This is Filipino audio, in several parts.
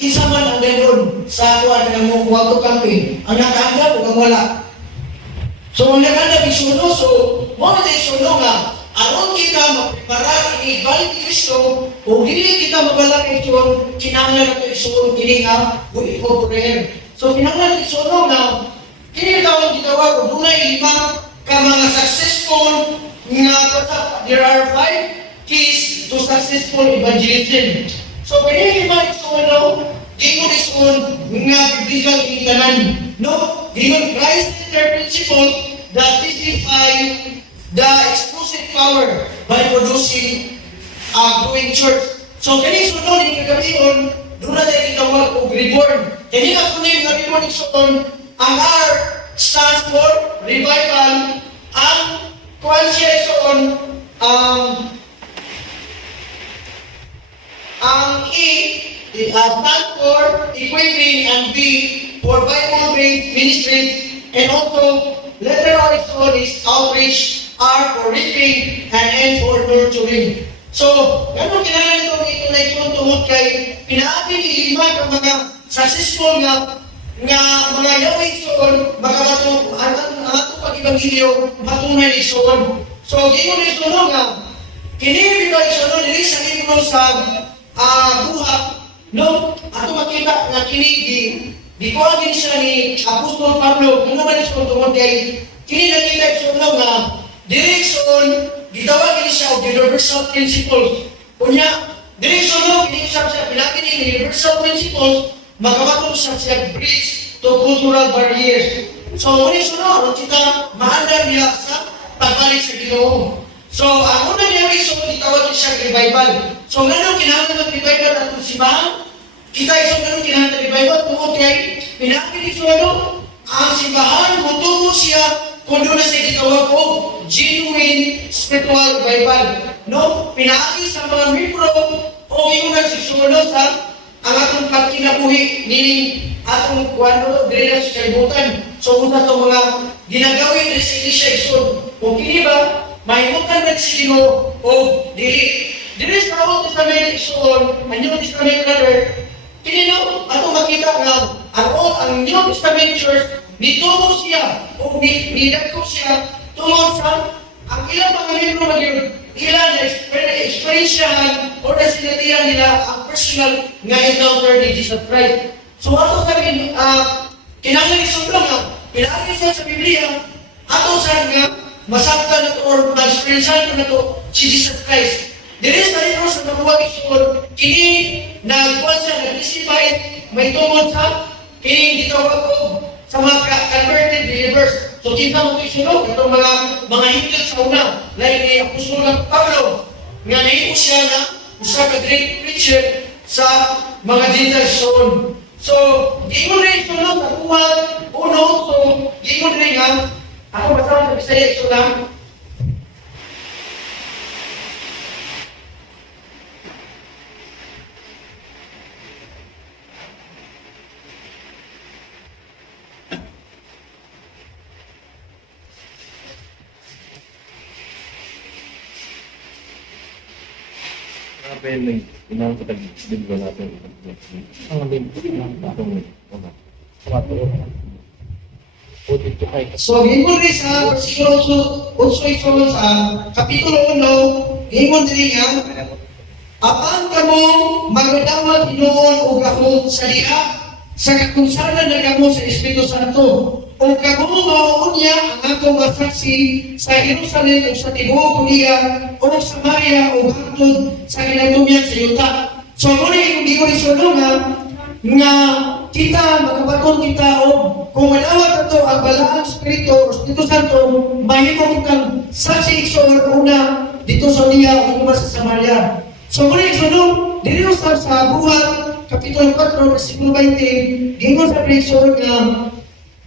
Isa man ang ganoon sa kuha ng mga wato camping, ang nakaanda o ang wala. So ang nakaanda bisuno, so mga isuno nga, aron kita magprepara ibalik ni Kristo, o dili kita mabalak isuno, kinahanglan nato isuno kini nga, we for prayer. So kinahanglan isuno nga, kini tawag gitawag, kung dunay lima ka mga successful nga, there are 5 keys to successful evangelism. So, pwede naman isuno, di mo isuno nga biblical initanan. No? Di mo Christ-centered principles that testify the exclusive power by producing growing church. So, kani isuno, di kagabion, doon na tayo gitawag o reborn. Kani nga kung yung reborn isuno, ang R stands for revival, ang kwansiya isuno, ang E stands for equipping, and B for Bible-based ministry, and also letter R is outreach, R for reaping, and N for nurturing. So, ganun kinahanglan ito na itong tungod kay pinaabi ni lima ka mga successful nga mga Yahweh isuon, makabatong ang ato pag-ibangilyo, matunay isuon. So, di mo na isuon nga, kini ba isuon dili sa libro sa buhat, no? Ato makita nga kini di ko din siya ni Apostol Pablo, kung naman ito tungkol kay kini nakita ito nga direction, gitawag din siya o universal principles. Kunya, direction no, kini siya pinagin ni universal principles, magamatong siya bridge to cultural barriers. So, muli sunod, kita maanda niya sa pagbalik sa Ginoo. So, ang unang niya so itawag siya revival. So, ganun kinahanglan ng revival at simbahan. Kita isang ganun kinahanglan ng revival tungkol kay pinakit ito ang simbahan, mutungo siya kung doon na siya gitawag ko genuine spiritual revival. No? Pinakit sa mga membro o yung nagsusunod sa ang atong pagkinabuhi nining atong kwano dire na sa kalibutan. So, kung sa itong mga ginagawin na sa Iglesia Isod, o kini ba mahimutan na si Ginoo o dili. Dili sa Old Testament isuon, ang New Testament letter, kini no, ato makita nga ang New Testament church nitubo siya o nidagko siya tungod sa ang ilang mga membro maging ilang na experiensyahan o na sinatihan nila ang personal nga encounter ni Jesus Christ. So ato sabihin, kinahanglan isuon nga, pinagi siya sa Biblia, ato sa nga masakta na to or ma-experiencean na to si Jesus Christ. Dili sa rin sa nabuwag isuon, kini nagkuhan siya, nag-isipay, may tungod sa kini gitawag ko sa mga converted believers. So kita mo ito isunog, itong mga hinggil sa una, like ni Apostol Pablo, nga naimo siya na usa ka great preacher sa mga Gentiles soon. So, di mo rin isunog sa buwan, uno, so di mo rin nga, ako basta sa Bisaya ito lang. Apa yang inang kita libro natin? Ang libro natin. So, hingon rin sa versikulo 8 sa kapitulo 1, hingon rin nga, apan kamo magdawat Ginoo o gahom sa liha sa kakunsanan na kamo sa Espiritu Santo o kamo mauunya ang akong masaksi sa Jerusalem o sa tibuok Judea o sa Samaria o hangtod sa kinatumyan sa yuta. So, muna yung di ko rin nga kita, magkapaton kita o kung manawat ito ang balaang Espiritu o Espiritu Santo, mahimo kitang saksi iso una dito sa Judea o sa Samaria. So, muna yung dito sa buhat, Kapitulo 4, versikulo 20, dito sa presyon nga,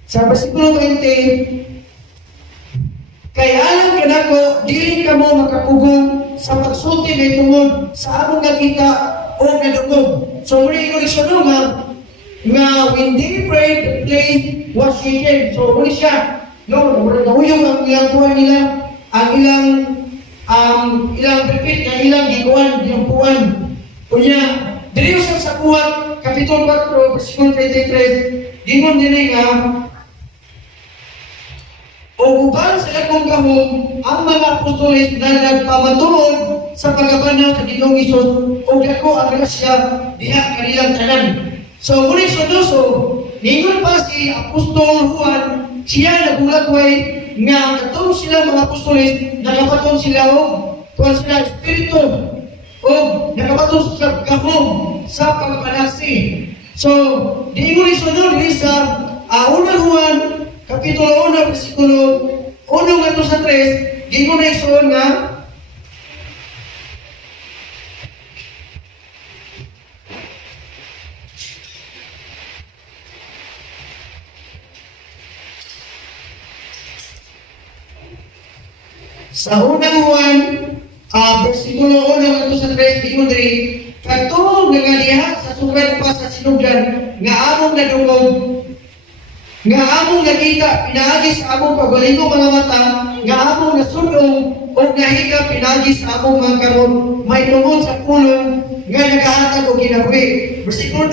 sa versikulo 20, kaya alam ka na ko, dili ka mo makapugong sa pagsulti na tungod sa among nakita o nadugog. So, muna yung resyon nga when they prayed, the place was shaken. So, muna siya, no, nahuyong ang ilang tuwan nila, ang ilang repeat na ilang gikuan, yung puwan. Kunya, dili sa kuwan, Kapitulo 4, versikulo 33, gingon din nga, o uban sa akong gahom, ang mga apostoles na nagpamatuod sa pagabanaw sa Ginoong Hesus, o ako ang grasya diha kanilang tanan. So, muli so, ningon pa si Apostol Juan, siya nagulagway nga katong sila mga apostoles, nakapaton sila o kuwan sila Espiritu, o nakapaton sila gahom sa pagpanasi. So, ningon isunod sa unang Juan, Kapitulo 1, versikulo 1 nga to sa 3, gingon na isuon nga, sa unang Juan, versikulo 1 nga to sa 3, gingon diri, katong nangaliha sa sugat pa sa sinugdan, nga among nadungog, nga among nakita pinaagi sa among pagalingo mga mata, nga among nasudong o nahiga pinaagi sa among mga karon, may tungod sa pulong nga nagahatag o kinabuhi. Versikulo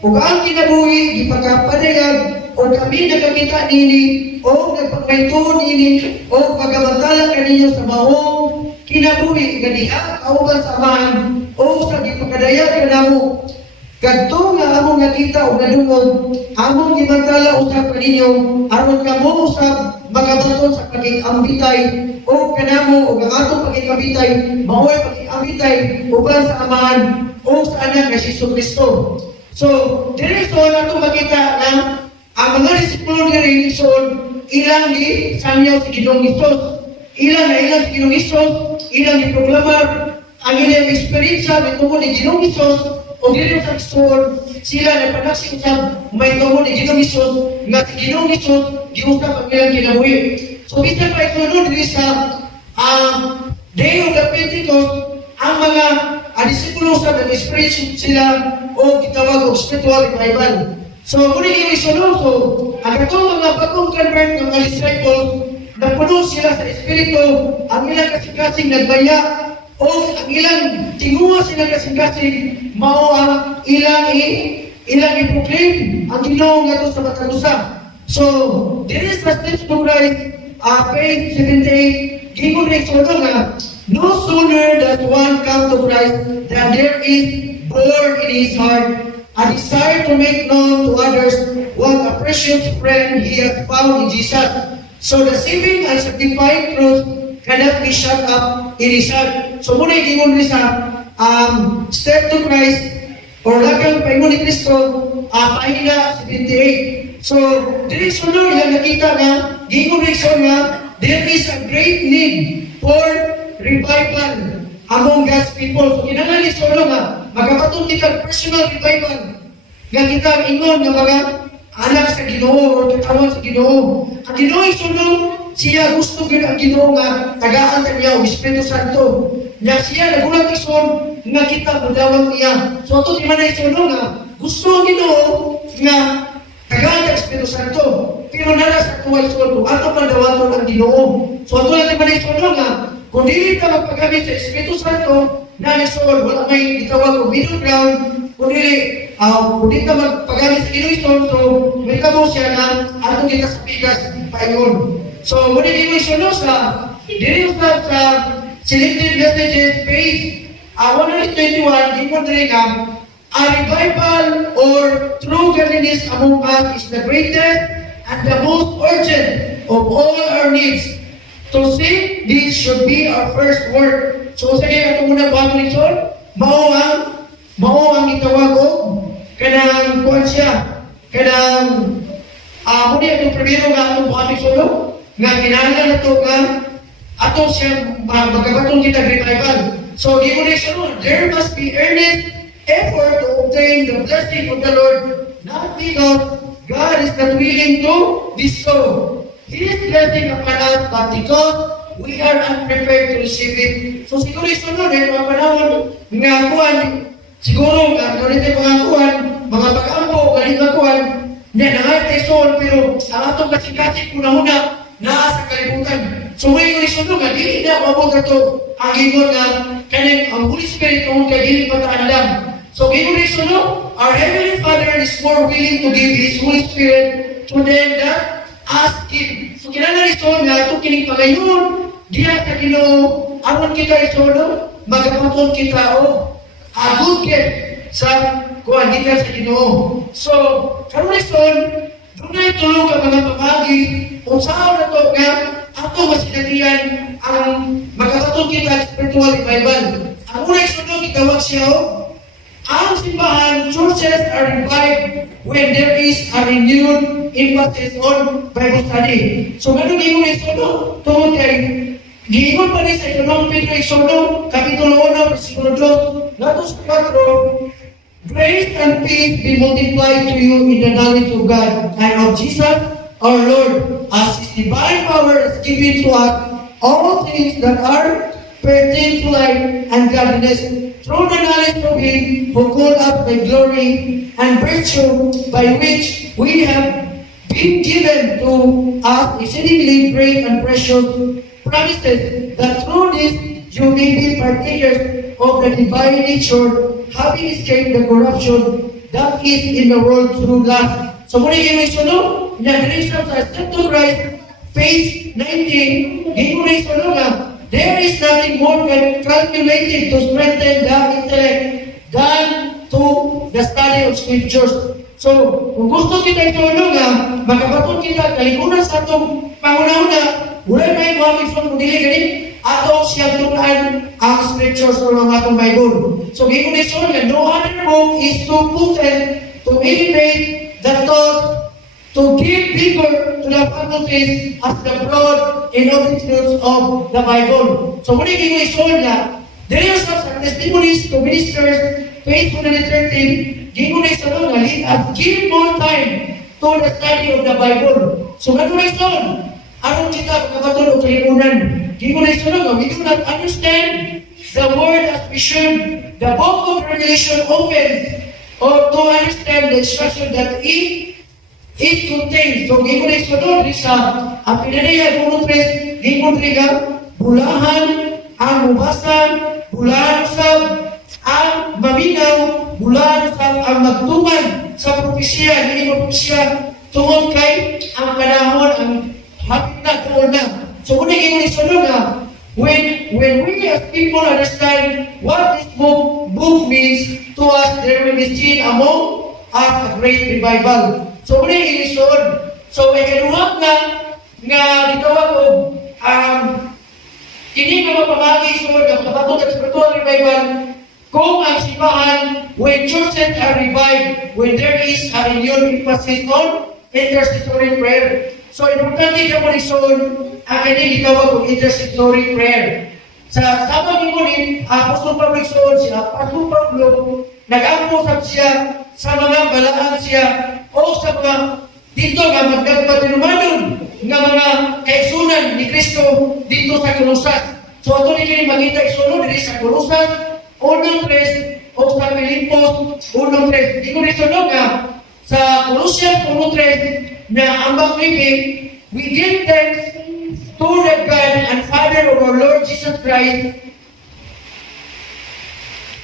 2, ug ang kinabuhi gipagkapadayag o kami nakakita nini o nagpagmentuhon nini o pagkamantala kaninyo sa maong kinabuhi nga diha kauban sa amahan o sa gipagkadayag kanamo. Kadto nga among nakita o nadungog, among gimantala usab kaninyo, aron kamo usab magabaton sa pagkikambitay o kanamo o ang atong pagkikambitay, mao'y pagkikambitay uban sa amahan o sa anak nga si Kristo. So, diretso nato makita na ang mga disipulo diri son ilang gi sanyaw sa Ginoong Hesus. Ilang sa Ginoong Hesus, ilang giproklamar ang ilang eksperyensya mitungod ni Ginoong Hesus. O dili sa Kristoon, sila na panagsing sa may tungkol ni Ginoong Hesus, nga si Ginoong Hesus, giusap ang ilang kinabuhi. So, bisan pa isunod dili sa Day of the Pentecost, ang mga disipulo sa nag-experience sila o gitawag o spiritual revival. So, muli yung isunod, so, ang itong mga bagong convert ng mga disciples, napuno sila sa Espiritu, ang ilang kasing-kasing nagbaya, o ang ilang tinguha sila kasing-kasing mao ang ilang i-proclaim ang Ginoo nga to sa Batalusa. So, this is the steps to Christ, page 78, gingon na ito nga, no sooner does one come to Christ than there is born in his heart a desire to make known to others what a precious friend he has found in Jesus. So the saving and sanctifying truth cannot be shut up in his heart. So muna yung sa step to Christ or lagang paingon ni Kristo, pahina 78. So, dili sunod ilang nakita na, gingon rin nga, there is a great need for revival among God's people. So, kinangali sunod nga, magkapatong kita personal revival. Nga kita ingon nga mga anak sa Ginoo o katawan sa Ginoo. Ang Ginoo sunod, siya gusto gina ang Ginoo nga tagaan niya o Espiritu Santo. Nga siya nagulat ison nga kita mudawang niya. So ito di man na isuno nga gusto ang Ginoo nga tagaan ang Espiritu Santo. Pero nara sa tuwa isuno ato man dawaton ang Ginoo. So ito lang di man na isuno nga kung dili ka magpagamit sa Espiritu Santo na isuno wala may gitawag o middle ground kung dili ka magpagamit sa Ginoo so may kamo siya na atong kita sa pikas paingon. So, muna yung isuno sa Selected Messages page 121, di mo nga, a revival or true godliness among us is the greatest and the most urgent of all our needs. To seek this should be our first work. So, sa kaya ito muna bago ni Sol, mao ang itawag o kanang kuwan siya, kanang muna itong primero nga itong bago ni Sol, nga kinahanglan na ito nga ato siya magabatong kita revival. So, di mo na sunod, there must be earnest effort to obtain the blessing of the Lord, not because God is not willing to bestow His blessing upon us, but because we are unprepared to receive it. So, siguro sunod mga panahon nga kuwan, siguro nga ganito mga kuwan, mga pag-ampo, ganito kuwan, na nangayat son, pero ang atong kasing-kasing kuna-una, naa sa kalibutan. So may yung isunog nga, dili na mabot ito ang gingon nga, kanin ang Holy Spirit kung kay dili pa alam. So gingon isunog, our Heavenly Father is more willing to give His Holy Spirit to them that ask Him. So kinahanglan iso nga ito kining pagayon diya sa Ginoo aron kita iso no magapaton kita o good gift sa kuan gikan sa Ginoo. So karon iso dunay tulo ka mga pamagi unsaon na to nga ato masinatian ang magapaton kita spiritual revival. Ang unang iso gitawag siya o ang simbahan, churches are revived when there is a renewed emphasis on Bible study. So, ganun yung isono, tungkol kay giingon pa rin sa Ikalawang Pedro isono, Kapitulo 1, versikulo 2, Gatos 4, grace and peace be multiplied to you in the knowledge of God and of Jesus our Lord, as His divine power is given to us all things that are pertain to life and godliness, through the knowledge of Him who called us by glory and virtue, by which we have been given to us exceedingly great and precious promises, that through this you may be partakers of the divine nature, having escaped the corruption that is in the world through lust. So muna yung isunod, na grace of the step to Christ, page 19, yung isunod nga, there is nothing more calculated to strengthen the intellect than to the study of Scriptures. So, kung gusto kita itulong nga, makabatong kita, kalikunan sa itong panguna-una, wala na yung mga mixon kung dili ganit, ato siyang tunan ang Scriptures o mga itong Bible. So, ginoon iso nga, no other book is so potent to elevate the thought, to give vigor to the faculties as the broad innovations of the Bible. So, muna yung iso nga, there are some testimonies to ministers, page 113, ginoon iso nga, let us give more time to the study of the Bible. So, ganoon iso, anong kita pagkakatulog sa lipunan? Ginoon iso nga, we do not understand the word as we should. The book of Revelation opens or to understand the instruction that it contains. So, ginoon iso doon, sa Pinanaya, Puno 3, ginoon nga, bulahan, ang mubasan, bulahan usab, ang maminaw, bulahan usab, ang magtuman sa propesya, hindi propesya, tungod kay ang panahon, ang hapit na, tuol na. So, muna ginoon iso doon nga, when we as people understand what this book means to us, there will be seen among us a great revival. So, muna yung inisod. So, may kanuhap nga gitawag ko, hindi ka mapamagi sa mga kapatid at spiritual revival kung ang simbahan, when churches are revived, when there is a renewed emphasis on intercessory prayer. So, importante ka mo lisod, ang kanyang gitawag ko intercessory prayer. Sa sabang imunin, Apostol Pablo Ixon, si Apostol Pablo, nag-ampusap siya sa mga balaan siya o sa mga dito nga magdagpatinumanon nga mga kaigsunan ni Kristo dito sa Kolosas. So ito nila makita isunod dito sa Kolosas, 1:3 o sa Pilipos, 1:3. Dito rin sunod nga sa Colossians 1:3 na ambang living, we give thanks to the God and Father of our Lord Jesus Christ,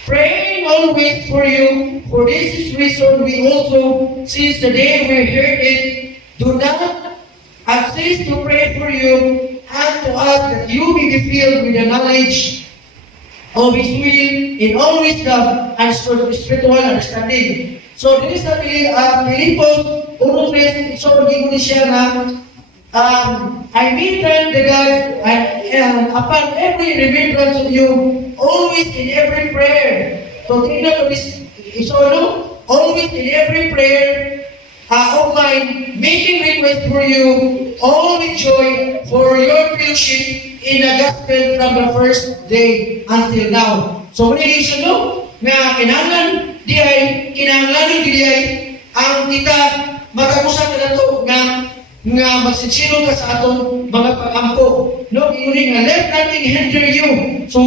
praying always for you. For this is reason we also, since the day we heard it, do not cease to pray for you and to us that you may be filled with the knowledge of His will in all wisdom and spiritual understanding. So, this is sa Pilipos, 1:3, so magiging siya na I maintain the God and upon every remembrance of you, always in every prayer. So, tingnan ko this isono, always in every prayer of mine, making request for you, all with joy for your fellowship in the gospel from the first day until now. So, muna yung isono, na kinahanglan dihay, ang kita mag-amusan ka na ito nga magsinsino ka sa atong mga pag-ampo. No, iuring nga, let nothing hinder you. So,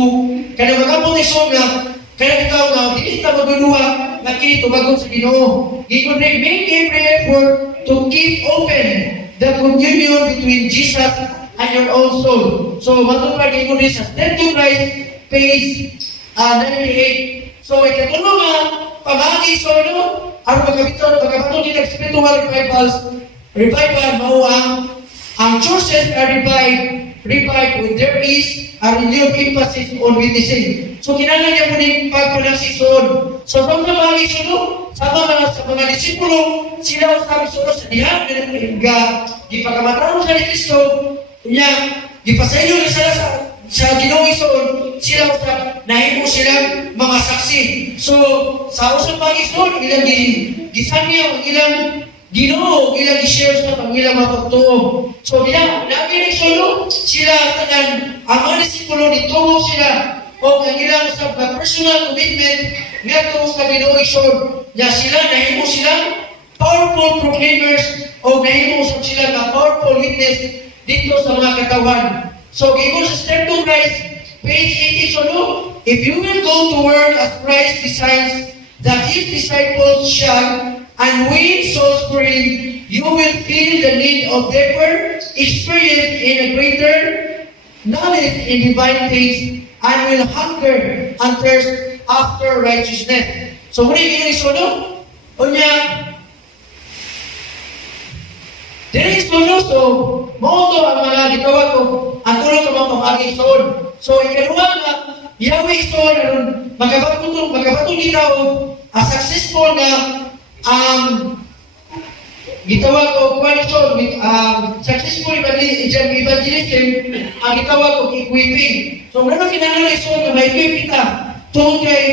kada mag-ampo ni so nga, kada ikaw nga, di kita maguluha, nga kini tumagon sa Ginoo. Gikon rin, make every effort to keep open the communion between Jesus and your own soul. So, matupad gikon rin sa Step to Christ, page 98. So, ikatulong nga, pamagi solo, ang magkabato din ng spiritual revival, mao ang churches are revived when there is a renewed emphasis on witnessing. So, kinahanglan niya po din pagpanasison. So, sa mga pamagi solo, sa mga disipulo, sila sabi solo sa dihan, di pagkamatao sa ni Kristo, niya, gipasayo na sila sa Ginoong Ison, sila usap, nahimo silang mga saksi. So, sa usap pag-ison, ilang gisamya, ilang Ginoo, ilang i-share sa pangilang mapagtuo. So, lagi ni solo, sila tanan, ang mga disipulo, nitubo sila, o ang ilang sa personal commitment, nga to sa Ginoong Ison, na sila, nahimo silang powerful proclaimers, o nahimo sila na powerful witness dito sa mga katawan. So, given sa step to Christ, page 80, so no, if you will go to work as Christ designs that His disciples shall, and win souls for Him, you will feel the need of deeper experience in a greater knowledge in divine things, and will hunger and thirst after righteousness. So, muna yung ginagawa, o niya, there is so, mo ang mga gitawa ko, ang tulong ng mga pamaging soul. So, ikaluwa nga, Yahweh soul, magkabatong gitaw, a successful na, gitawa ko, successful evangelism, ang gitawa ko, equipping. So, ano kinahanglan soul na ma-equip kita? Tungkol kay,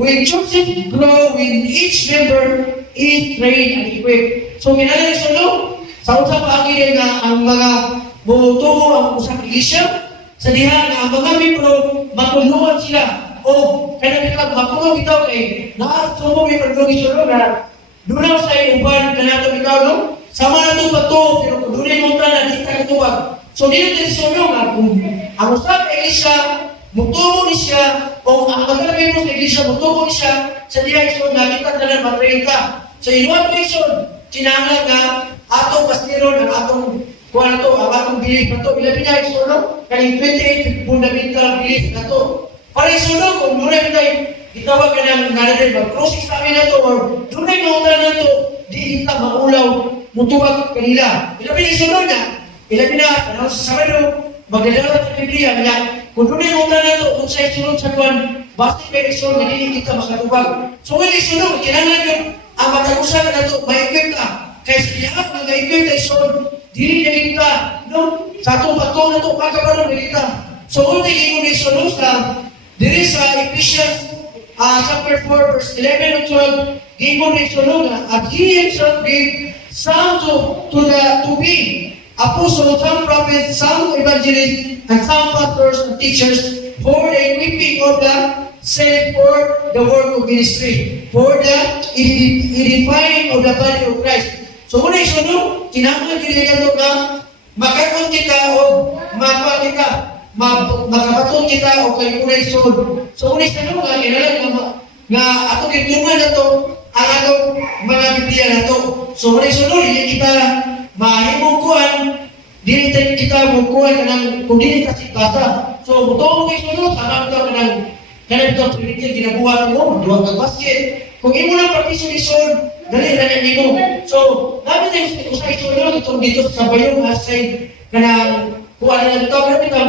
when churches grow, when each member is trained and equipped. So, kinahanglan soul, sa usap pagi din nga ang mga bumutubo ang usap iglesia, sa diha nga ang mga membro matulungan sila o kaya nila mapuno bitaw kay naasumo may pagdugisyon na dunaw sa uban na nato bitaw no sama na to pato pero kung dunay mo na di ta katuwag. So dito din suno nga kung ang usap iglesia mutubo ni siya o ang mga membro sa iglesia mutubo ni siya sa diha iso na kita tanan matrain ka. So inuwan ko iso kinahanglan nga atong pastiron ang atong kuha na to, ang atong belief na to. Ilabi niya isuno, kaya 28 fundamental belief na to. Para isuno, kung doon ay itawag ka ng nanarin, mag-crossing sa amin na to, or doon ay maunta na to, di kita maulaw, mutuwag kanila. Ilabi niya isuno na, ilabi na, sa Sabado, magdadala sa Biblia, niya, kung doon ay maunta na to, kung sa isunod sa kuwan, basta may isuno, hindi kita makatubag. So, when isuno, kailangan yun, ang matagusan na to, ma-equip ka. Kaya sa diyan, nag-equip tayo son, dili na kita, no? Sa itong pagkaw na ito, pagkabalong na kita. So, kung naging ulit son, there is Ephesians chapter 4, verse 11 and 12, gigong ulit son, at He Himself gave some to be apostles, some prophets, some evangelists, and some pastors and teachers for the equipping of the saints for the work of ministry, for the edifying of the body of Christ. So, muna isunod, kinahanglan ginagawa ka, magkaroon kita o magkabatong kita o kalimuna isunod. So, muna isunod nga, kinahanglan nga atong itungan na to, ang atong mga Biblia na to. So, muna isunod, hindi kita mahimong kuhan, hindi kita mungkuhan kung hindi kasi bata. So, buto mo isunod, sana ito kanang ito, ginabuhan mo, duwag ang basket. Kung imo lang partisyon dali mo. So, namin tayo sa isunod, itong dito sa bayong asay, kanang kuha na ito, pero ito,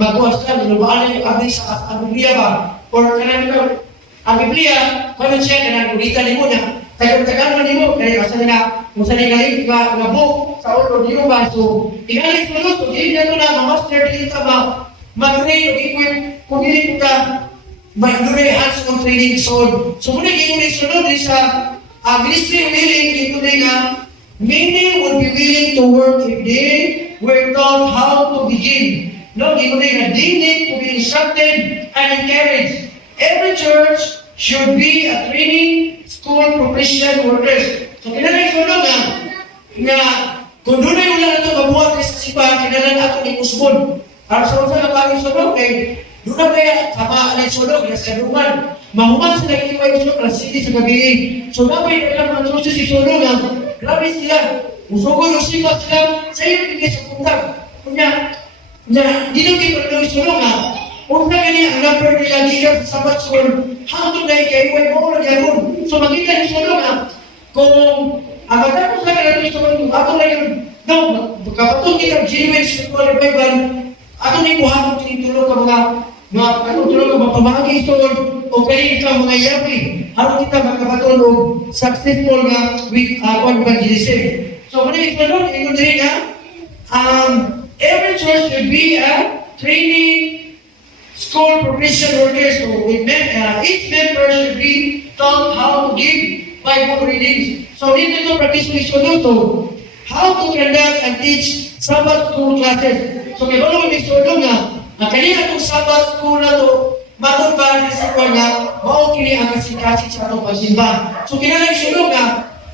magkuha sa kanang, nabaan na yung abis sa Biblia ba? Or kanang ito, ang Biblia, kung siya, kanang ulitan ni mo na, tagang-tagang mo ni mo, kaya kasi na, kung saan galing ka, na book, sa ulo ni mo ba? So, igaling sunod, kung hindi na ito na, ma-master din ka ba, mag-train, kung hindi ka, may hands-on training soul. So, muna yung sunod din sa ministry of healing, ito din nga, many would be willing to work if they were taught how to begin. No, ito din nga, they need to be instructed and encouraged. Every church should be a training school for Christian workers. So, kinalay sunod nga, kung doon ay wala na ito, mabuhat sa sipa, kinalan ato ni Usbon. Para sa mga napagin sunod, kay doon na kaya sama na sunod, kaya sa duman. Mahuman sila kiwa yung sunod, rasili sa gabi. So, dapat ilang mga trusis si sunod nga, grabe sila. Usugod, usipat sila, sa iyo, hindi sa puntag. Kunya, di na kayo pagkakas sunod nga, Kung sa ganyan, ang number nila leader sa Sabbath School, hangtod na ikaiwan mo na gano'n. So makita niyo sa nga, kung ang matapos sa kanila ito, ato na yun, no, kapatong kita, genuine spiritual revival, ato na yung buhaton tinitulog ka mga tulog ka mapamahagi ito, o kayo ka mga yapi, ano kita magkapatulog, successful nga with evangelism. So, muna yung tanong, yung din nga, every church should be a training school profession workers. So, each member should be taught how to give Bible readings. So, dito ito practice mission to how to conduct and teach Sabbath school classes. So, may wala may mission nga, kanina itong Sabbath school na to, matong ba na sa kwa nga, maukili ang kasikasik sa itong pagsimba. So, kinala yung sulong nga,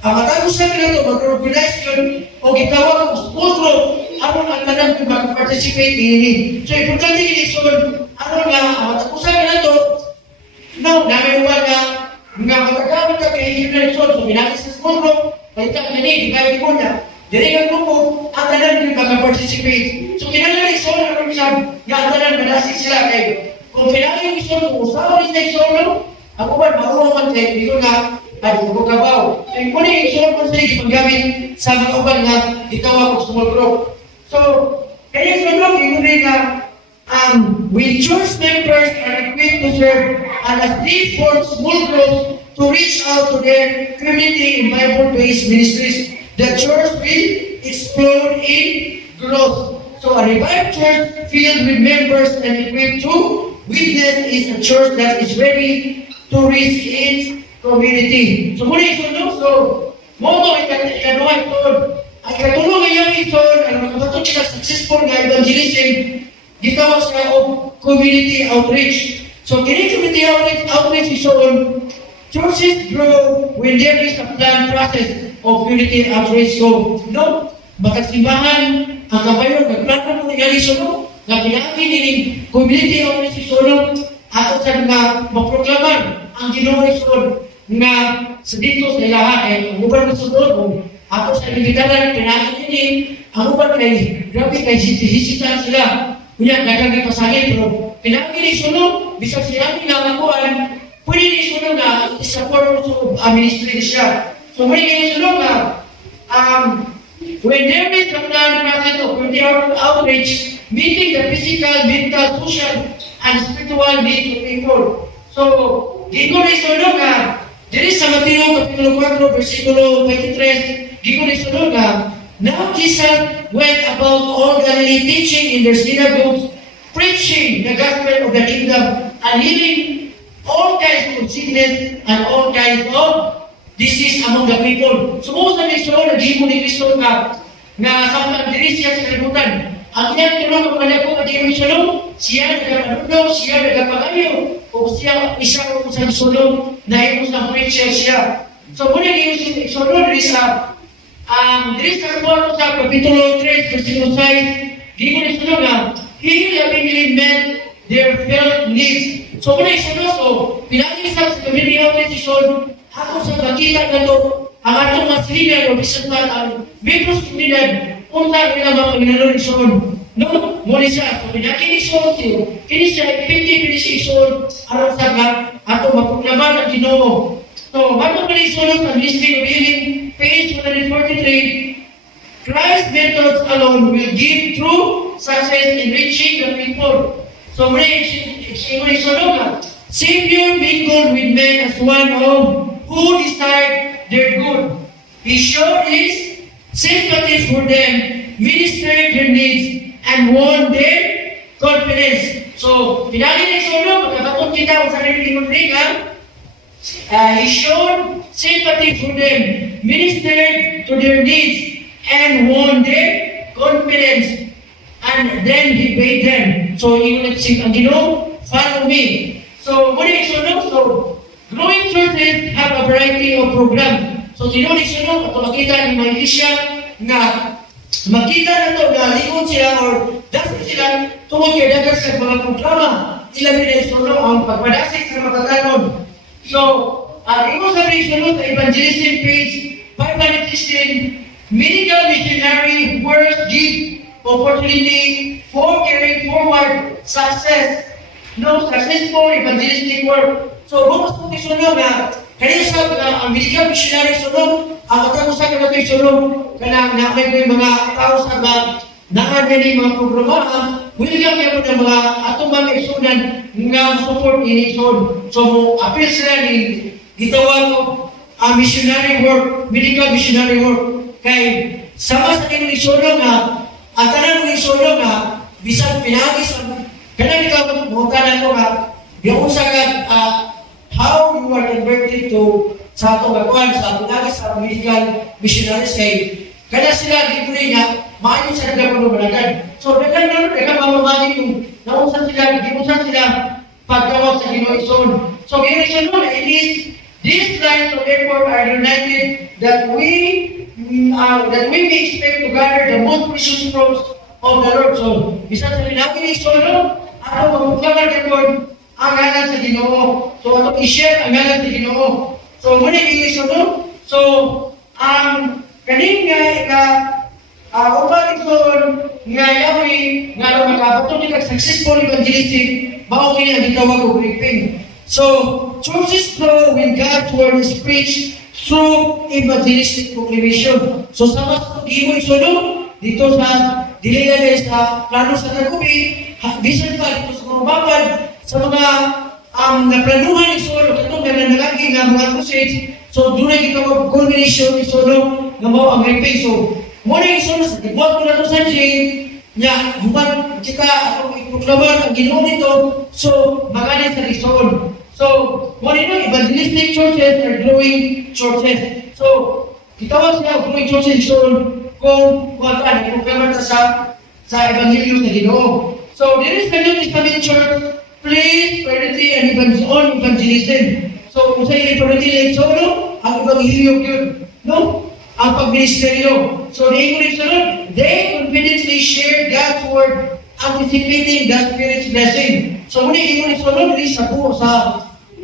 ang matapos sa kanila ito, mag-organize yun, o gitawag ang school group, ano ang kanang mag-participate ini. So, importante yung mission, ano nga, ang matapos sa kanila ito, no, namin nga, nga matagamit ka kay Higginson, so binagis sa school group, balitak na ni, di ba yung muna, diri ang grupo, ang tanan yung mag-participate. So, kinala yung ison, ang siya, nga ang tanan, manasig sila kayo. Kung kinala yung ison, kung usawa rin sa ison, ako ba, mauwaman kayo, dito nga, ay bukabaw. So, yung muna yung ison, kung sila paggamit sa mga uban nga, ikaw ako small group. So, kaya sa group, yung muna nga, with church members are equipped to serve and as they form small groups to reach out to their community in Bible-based ministries, the church will explode in growth. So a revived church filled with members and equipped to witness is a church that is ready to reach its community. So muna ito, so moto ay ikaduha ito, ay katulong ngayon ito, ang makapatong sila successful nga evangelism, gitawag sa community outreach. So, kini community outreach is on churches grow when there is a planned process of community outreach. So, no, makasimbahan, ang kabayon, nagplano mo nga iso, no, nga kinakin niling community outreach iso, no, ato sa nga maproklaman ang Ginoo iso, nga sa dito sa ilaha, ang uban na sunod, ato sa ibigdaran, kinakin niling, ang uban kay, grabe kay hisita sila, kunya nagagay pasagin, pero pinagili sunod, bisag siya pinangakuan, pwede ni sunod na isa form of ministry siya. So, pwede ni sunod na, when there is a planned process of community outreach, meeting the physical, mental, social, and spiritual needs of people. So, dito ni sunod na, diri sa Mateo Kapitulo 4, versikulo 23, dito ni sunod na, now Jesus went about all Galilee, teaching in their synagogues, preaching the gospel of the kingdom, and healing all kinds of sickness and all kinds of disease among the people. So, most of the mission, nag-ibo ni Kristo nga samtang diri siya sa kalibutan. Ang iyang tulong ng mga po, nag-ibo mission, siya nagkapanunaw, siya nagkapagayo, o siya isa ko sa sulong na imo sa preacher siya. So, muna nag-ibo mission, diri sa Kapitulo sa Kapitulo 3, versikulo 5, di mo nasunod nga, he lovingly met their felt needs. So, muna isunod, so, pinag-isap sa community organization, ako sa nakita na to, ang atong mas leader o bisantan, ang members community, kung saan nila mga pinag-organization, no, muna siya, so, pinag-inisyon siya, kini siya, ipindi siya ison, araw sa nga, atong maproklaman ang Ginoo. So, bago pa isunod sa Ministry of Healing, page 143, Christ's methods alone will give true success in reaching the people. So, Savior mingled with men as one of who desired their good. He showed his sympathy for them, ministered their needs, and won their confidence. So, pinagin ni Solo, magkakapon kita sa sarili ng he showed sympathy for them, ministered to their needs, and won their confidence. And then he bade them. So, yung ang Ginoo, follow me. So, what is so growing churches have a variety of programs. So, Ginoo ni Suno, kung makita ni mga iglesia na makita na to, na likod sila or dasig sila, tungkol kay dagas sa mga programa. Ilang ni Suno ang pagpadasig sa mga tanon. So, ito sa Rizalo, sa Evangelism page 516, medical missionary works give opportunity for carrying forward success no successful evangelistic work. So, bukas po isunod na, kaya sa ang medical missionary sunod, ang atang sa kanang isunod, kanang namin ko yung mga tao sa nakagani mga programa, william niya po ng mga atong mga isunan nga support ini isun. So, appeal sila ni gitawag ko ang missionary work, medical missionary work. Kay, sama sa inyong isunod nga, ang tanan ng isunod nga, bisan pinagi sa kanang ikaw mo tanan ko nga, yung usagad, how you are converted to sa atong gagawin, sa pinagi sa medical missionaries kay kaya sila di ko niya maayon sa nagpapalubalagan. So dagan mamamagi kung nausan sila, di usan sila pagtawag sa Ginoo Ison. So ginison mo it is these lines of effort are united that we may expect to gather the most precious fruits of the Lord. So bisa sa natin Ison, ako magmukhaman ka doon ang ngalan sa Ginoo. So atong i-share ang ngalan sa Ginoo. So muna Ison, so kaning upat ison nga yawi nga makabaton ni successful evangelistic bao kini ang gitawag og reaping. So churches grow when God's word is preached through evangelistic proclamation. So sama sa gimo isunod dito sa dili na sa plano sa Tagubi, bisan pa dito sa Kurubaban sa mga naplanuhan isunod katong nalagi nga mga crusades. So dunay gitawag culmination isunod nga mao ang reaping. So muna yung sunod sa tibot ko na ito sa Jane, niya, human kita atong iproklaman ang Ginoo nito, so magalit sa Lison. So, muna yung evangelistic churches are growing churches. So, kitawag siya growing churches kung kuwatan, iproklaman ta sa Evangelyo sa Ginoo. So, there is the New Testament church, place priority and on evangelism. So, kung sa yung priority lang solo, ang Evangelyo yun, no? Ang pagministeryo. So, the English sunod, they confidently share God's word, anticipating the Spirit's blessing. So, muna yung English sunod,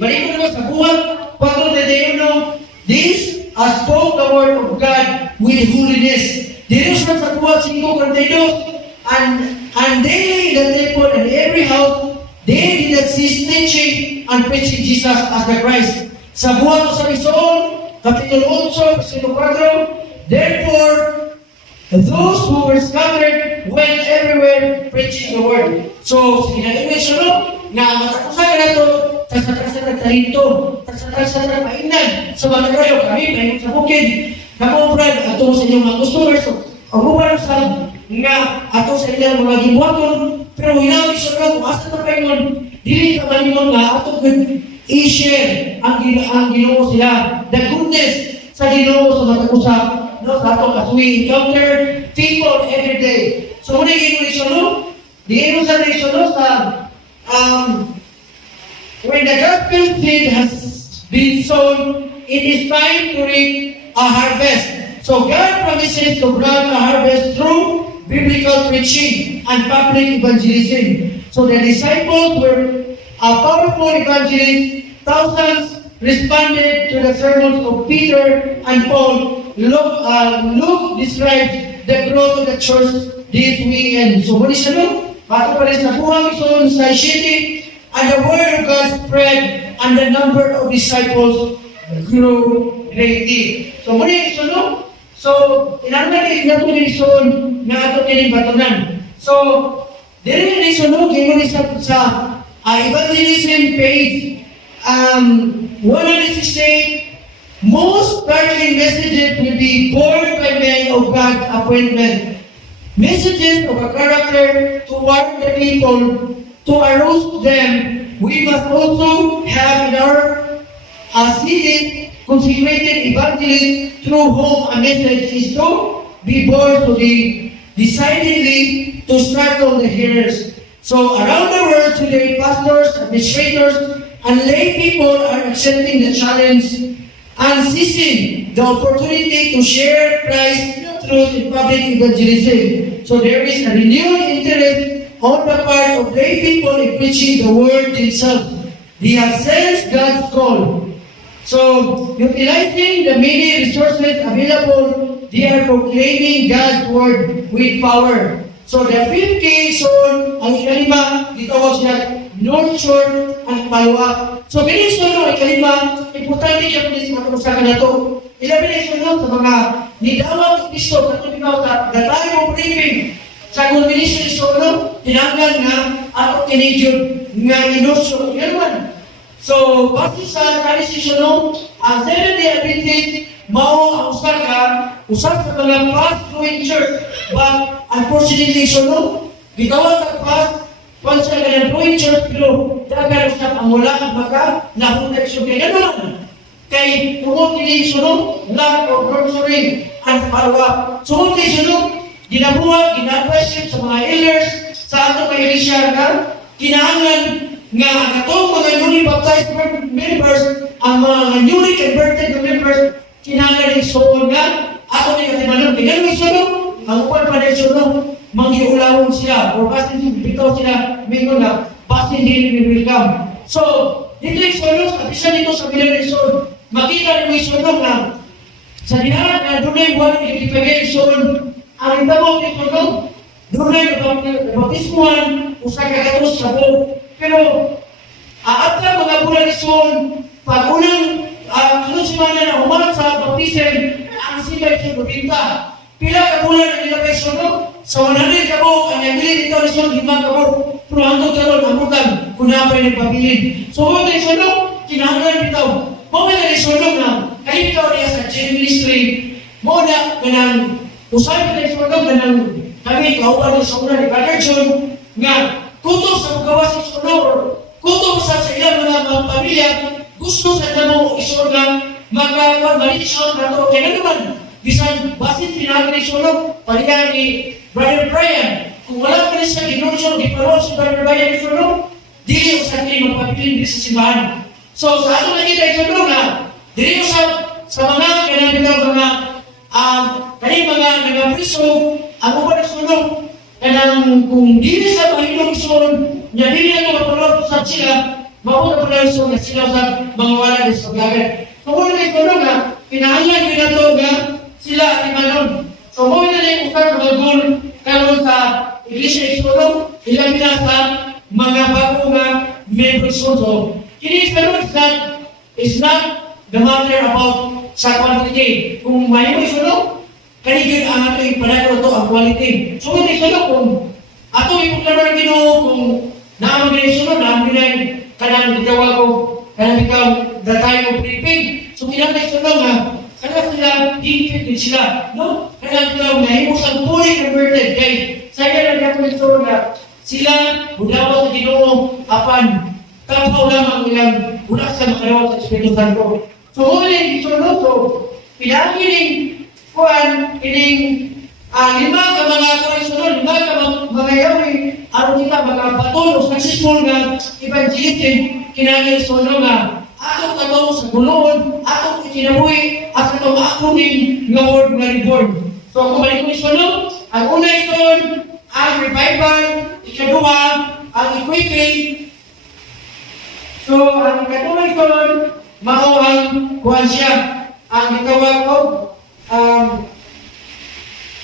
balik ko sa buwan, 4:31, this spoke the word of God with holiness. Dito sa buwan 5:42, and daily in the temple and every house, they did not cease teaching and preaching Jesus as the Christ. Sa buwan ko sa Ison, Kapitulo 8, Versículo 4, therefore, those who were scattered went everywhere preaching the word. So, sige na English, nga matakusan ka na ito, tasatasan ng talito, tasatasan ng mainan. Sa mga kayo, kami, may sa bukid, kamubrad, ato sa inyong mga customers, ang buwan sa nga, ato sa inyong mga gibuhaton, pero hinawin siya ka, kung asa na kayo, dili ka malimon nga, ato i-share ang Ginoo sila. The goodness sa Ginoo sa matakusap, no, sa ato as we encounter people every day. So, muna yung inulisyon, di inulisyon sa when the gospel seed has been sown, it is time to reap a harvest. So, God promises to grant a harvest through biblical preaching and public evangelism. So, the disciples were a powerful evangelist. Thousands responded to the sermons of Peter and Paul. Luke describes the growth of the church this weekend. So, what is it? Pato pa rin sa buhang ison sa city, and the word of God spread, and the number of disciples grew greatly. So, muna yung ison, no? So, inanagin na ito yung ison na ito kining batunan. So, dili na ison, no? Kaya muna sa evangelism page, 168, most startling messages will be born by men of God's appointment. Messages of a character to warn the people, to arouse them. We must also have in our seated, consecrated evangelist through whom a message is to be born to be decidedly to startle the hearers. So around the world today, pastors, administrators, and lay people are accepting the challenge and seizing the opportunity to share Christ's truth in public evangelism. So there is a renewed interest on the part of lay people in preaching the word itself. They have sensed God's call. So, utilizing the many resources available, they are proclaiming God's word with power. So, the fifth case, ang ikalima, gitawag siya nurture, and follow up. So, ganyan sunod, ikalima, importante siya po sa matusakan na ito. Ilabi na sunod sa mga nidawat ng Kristo, katulad sa datay mo briefing, sa administration sunod, tinanggal nga, ako kinidyon nga inurso. Yan man. So, base sa kanisi sunod, ang Seventh-day Adventist, mao ang usap sa mga fast-growing church. But, unfortunately, sunod, gitawag ang fast, pansa ka ng growing church, pero dagan usap ang wala ang baka, napunta siya kaya gano'n. Kay tungkol kini sunod, lack of nurturing and follow-up. Tungkol kini sunod, ginabuhat, gina-question sa mga elders, sa ato kay Risha nga, kinahanglan nga ang atong mga newly baptized members, ang mga newly converted members, kinahanglan ng sunod nga, ato ni katimanon, tingnan mo sunod, ang upan pa ng sunod, manghiulawon sila, o kasi bitaw sila, mingo na, basta hindi welcome. So, dito yung sunod, at isa dito sa bilang ng sunod, makita rin yung sunod na, sa dinahan na doon na yung buwan ng ipipagay yung sunod, ang itabog ng sunod, doon na yung baptismuan, usa kagatos sa buo. Pero, aatla mga bulan ng sunod, pag unang, semana na umalat sa baptism, ang sila yung sunodinta. Pila ka bulan na nilagay sunod, sa 100 ka po, ang nabilin ito ng sunod, 5 ka po, pero hanggang ka ron, amutan, kung napay nagpabilin. So, kung ito yung sunod, kinahanglan bitaw. Mga na yung sunod na, kayo ikaw niya sa chain ministry, mo na, ganang, usahin na yung sunod, ganang, kami, kaupan ng sunod, ni Brother John, nga, kuto sa magawa sa sunod, kuto sa ilang mga pamilya, gusto sa namo isunod na, magkakabalisyon na ito, kaya naman, bisan basit pinagin ni sunod, palihan ni Brother Brian. Kung wala pa rin sa ginurso, di pa rin si Brother Brian ni sunod, di sa akin magpapilin din sa simbahan. So, sa ato nakita yung sunod na, dili ko sa mga kanabitaw mga kani mga nagapriso, ang upan ng sunod, kanang kung di sa mahilong sunod, niya di na mapulot sa sila, mauna pa lang sunod sila sa mga wala din sa paglagan. So, kung na sunod na, pinahangyan ko na ito nga, sila at imanon. So, kung na yung usap ng goal, karon sa Iglesia Isulong, ilang binasa, mga bago nga members also. Kini karon is not the matter about sa quantity. Kung may mo isulong, kanigin ang ato ipanagro to ang quality. So, kung isulong, kung ato ipuklaman ng Ginoo, kung naamag na isulong, naamag na kanang gitawa ko, kanang ikaw, the time of briefing. So, kinang isulong nga, kaya sila, di-fit din sila, no? Kaya sila, nahimo sa fully converted. Kaya, saya na ako nito na sila, budawa sa Ginoo, apan, kapaw lamang ilang bulas sa makarawa sa Espiritu Santo. So, ulit, ito no? So, pinangiling, kuhan, ining, lima ka mga korisunod, lima ka mga yawi, araw kita, mga baton, successful nga, evangelism, kinangil sunod nga, ako kataw sa gulon, ako ikinabuhi, at ito ako din nga word nga reborn. So, kung balik ko isunod, ang una isun, ang revival, ikaduha, ang equipping. So, ang ikatulong isun, mao ang kuhan siya. Ang itawag ko,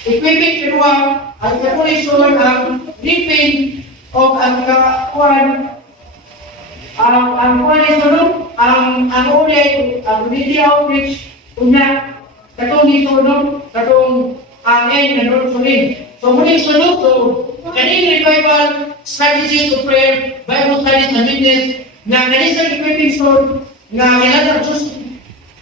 equipping ikaduha, ang ikatulong isun, ang reaping, o ang kuhan, ang kuhan isun, ang ulay, ang community outreach, unya, katong isunod, katong angin, nanod sunin. So, muli sunod, so, kaning revival, strategies to prayer, Bible studies and witness, na kaning sa equipping son, na kailangan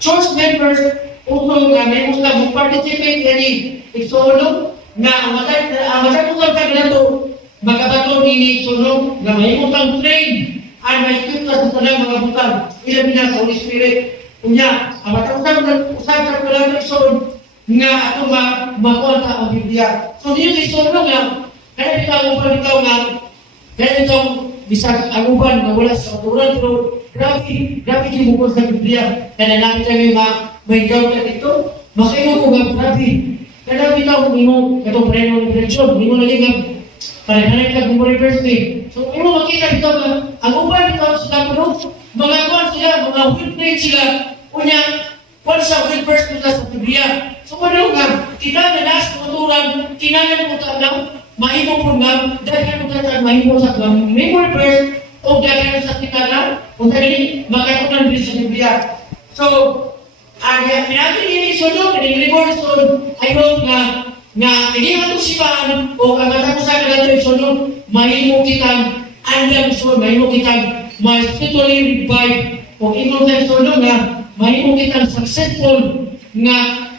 church members, also nga may musla mag-participate kani isunod, na ang matag-usap ka na ito, magabato ni sunog, na may utang train, ay may equip sa mga butang, ilang na sa Holy Spirit. Unya, ang matag-usap ka lang ng isunod, nga ato makuha ang Biblia. So, dito isunod nga, kaya bitaw nga, kaya itong bisag aguban na wala sa katuran, pero grabe yung bukod sa Biblia. Kaya namin kami may gawin na dito, makayo ko nga grabe. Kaya bitaw kung imo, katong preno ng direksyon, imo naging nga, pare-pare ka kung university. So, imo makita bitaw nga, ang uban bitaw sa tapuno, mga kwan sila, mga witness sila, unya, kwan sa witness nila sa Biblia. So, kung nga, kinaganas sa katuran, kinagan mo ta lang, mahimo po nga, dahil mo ta mahimo sa memory verse, o daghan sa tikala, o daghan magkatunan din sa Biblia. So, pinagin ini sunod, pinag-report sunod, ayaw nga hindi ato sipahan, o ang katapusan na nato sunod, mahimo kitang andam sunod, mahimo kitang spiritually revive, o ino tayo sunod nga, mahimo kitang successful nga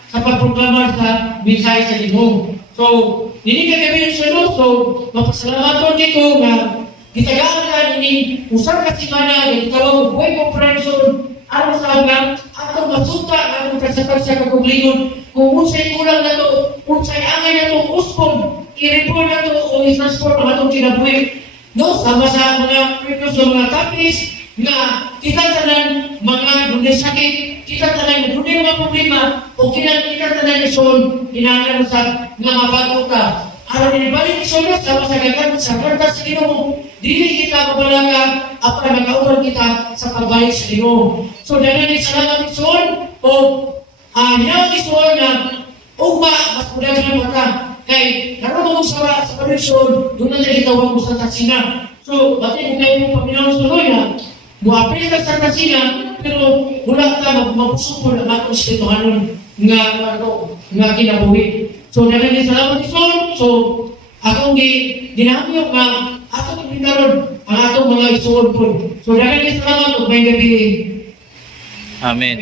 sa pagprograma sa Bisaya sa Ginoo. So, hindi ka kami sunod, so, mapasalamat dito nga, gitagaan ka ini, usang kasimana, gitawag buhay comprehension, ano sa hanggang, atong masuta, atong kasakal sa kaguglingon, kung unsay kulang na to, unsay angay na to, uspon, i-report na to, o i-transport ang atong kinabuhi. No, sama sa mga previous ng mga tapis, nga kita tanan mga dunia sakit, kita tanan dunia mga problema, o kita tanan ison, kinahanglan sa nga mabago ka. Aron inibalik ison sama sa gagan sa kwarta sa Ginoo, dili kita mabalaga, apa nagauban kita sa pagbalik sa Ginoo. So daghan ni salamat ison, o yaw ison na ugma mas mudag na mata. Kay naroon mo sa palisod, doon na gitawag mo sa tasina. So, bakit mo kayo mo paminaw sa loya? Muapil ka sa tasina, pero wala ka magpusok na matong spirituhanon nga kinabuhi. So, naging salamat ison. So, akong ginamyo nga atong pindaron ang atong mga isuon po. So, naging salamat o may gabi. Amen.